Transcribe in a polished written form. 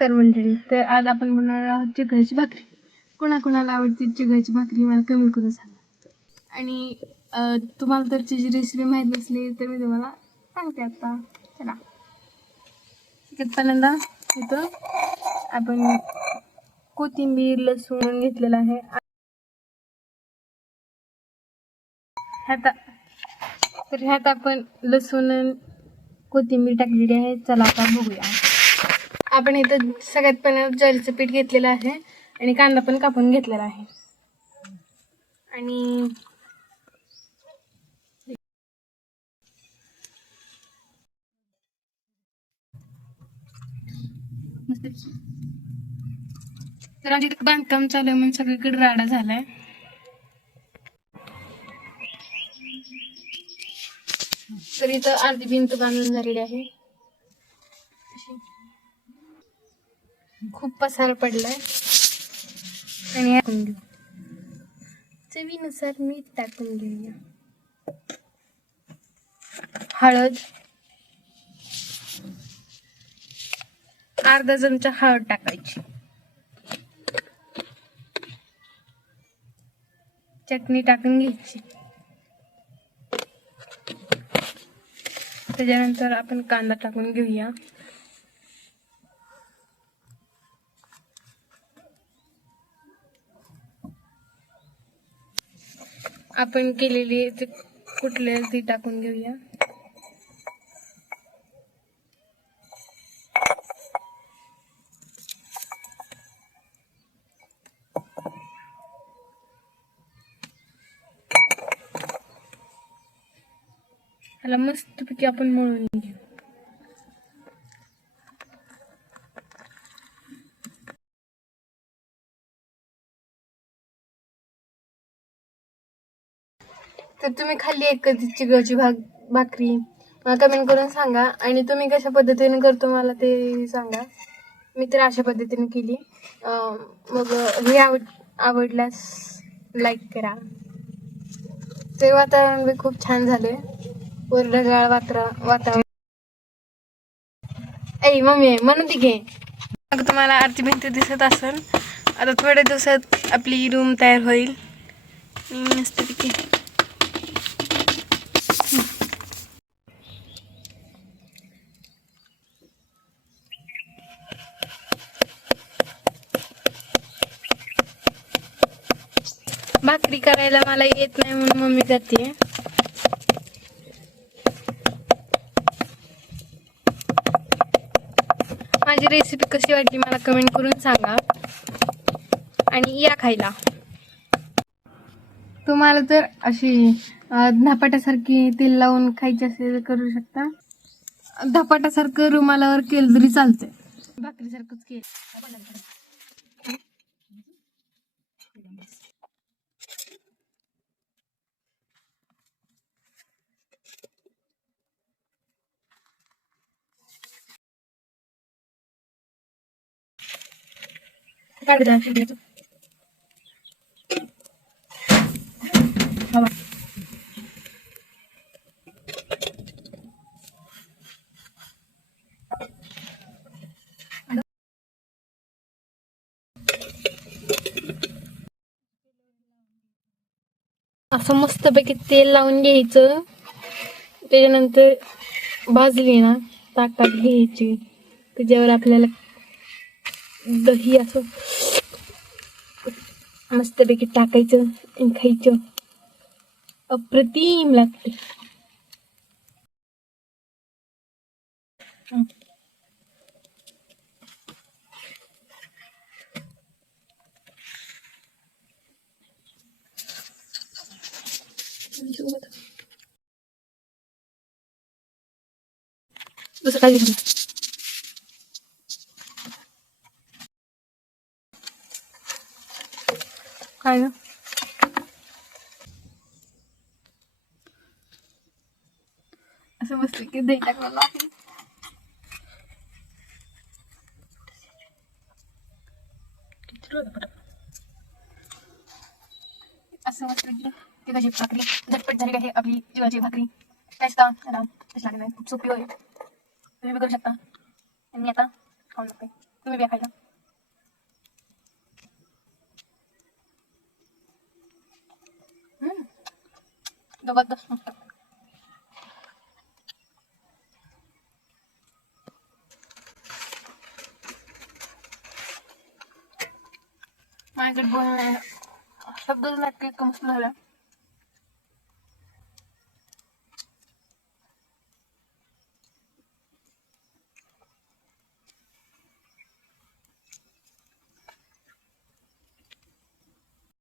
नमस्कार मंडळी. तर आज आपण बनवणार आहोत चिकळची भाकरी. कोणाकोणाला आवडते चिकळची भाकरी मला कमेंट करून सांगा. आणि तुम्हाला तर त्याची रेसिपी माहीत नसली तर मी तुम्हाला सांगते आता. चला, सगळ्यात पहिल्यांदा इथं आपण कोथिंबीर लसूण घेतलेला आहे. ह्यात आपण लसूण कोथिंबीर टाकलेली आहे. चला आता बघूया. आपण इथं सगळ्यात पहिल्यांदा ज्वारीचं पीठ घेतलेलं आहे आणि कांदा पण कापून घेतलेला आहे. आणि तर आधी बांधकाम चालू आहे म्हणून सगळीकडे राडा झालाय. तर इथं अर्धी भिंत बांधून झालेली आहे. खूप पसार पडलाय. आणि टाकून घेऊ, चवीनुसार मीठ टाकून घेऊया. हळद, अर्धा चमचा हळद टाकायची. चटणी टाकून घ्यायची. त्याच्यानंतर आपण कांदा टाकून घेऊया. आपण केलेली ते कुठले ती टाकून घेऊया. ह्याला मस्तपैकी आपण मळून घेऊ. तर तुम्ही खाल्ली एक कधी चिकळची भाकरी मला कमेंट करून सांगा. आणि तुम्ही कशा पद्धतीने करतो मला ते सांगा. मी तर अशा पद्धतीने केली. मग हे आवडल्यास लाईक करा. ते वातावरण बी खूप छान झाले. वर ढगाळ वातावरण. ऐ मम्मी म्हणून ती घे. मग तुम्हाला आरती भिंत दिसत असेल. आता थोड्या दिवसात आपली रूम तयार होईल. मस्तपैकी भाकरी करायला मला येत नाही म्हणून मम्मी करते. माझी रेसिपी कशी वाटली मला कमेंट करून सांगा. आणि या खायला. तुम्हाला तर अशी धपाट्यासारखी तेल लावून खायची असेल तर करू शकता. धपाट्यासारखं रुमालावर केलं तरी चालतंय. भाकरीसारखंच केलं. असं मस्तपैकी तेल लावून घ्यायचं. त्याच्यानंतर भाजली ना ताटात घ्यायची. त्याच्यावर आपल्याला दही असं मस्तपैकी टाकायचं आणि खायचं. अप्रतिम लागते. दुसरं काय काय ना असं मस्त की दही टाकलं आहे. असं मस्त तिघाची भाकरी झटपट झालेली आहे आपली जीवाची भाकरी. काय लागत नाही. खूप सोपी होईल. तुम्ही करू शकता. आणि मी आता खाऊन लागते. तुम्ही बी खायला. जबरदस्त मस्त. माझ्याकडे बोलणं शब्दच नाही, इतकं मस्त झालं.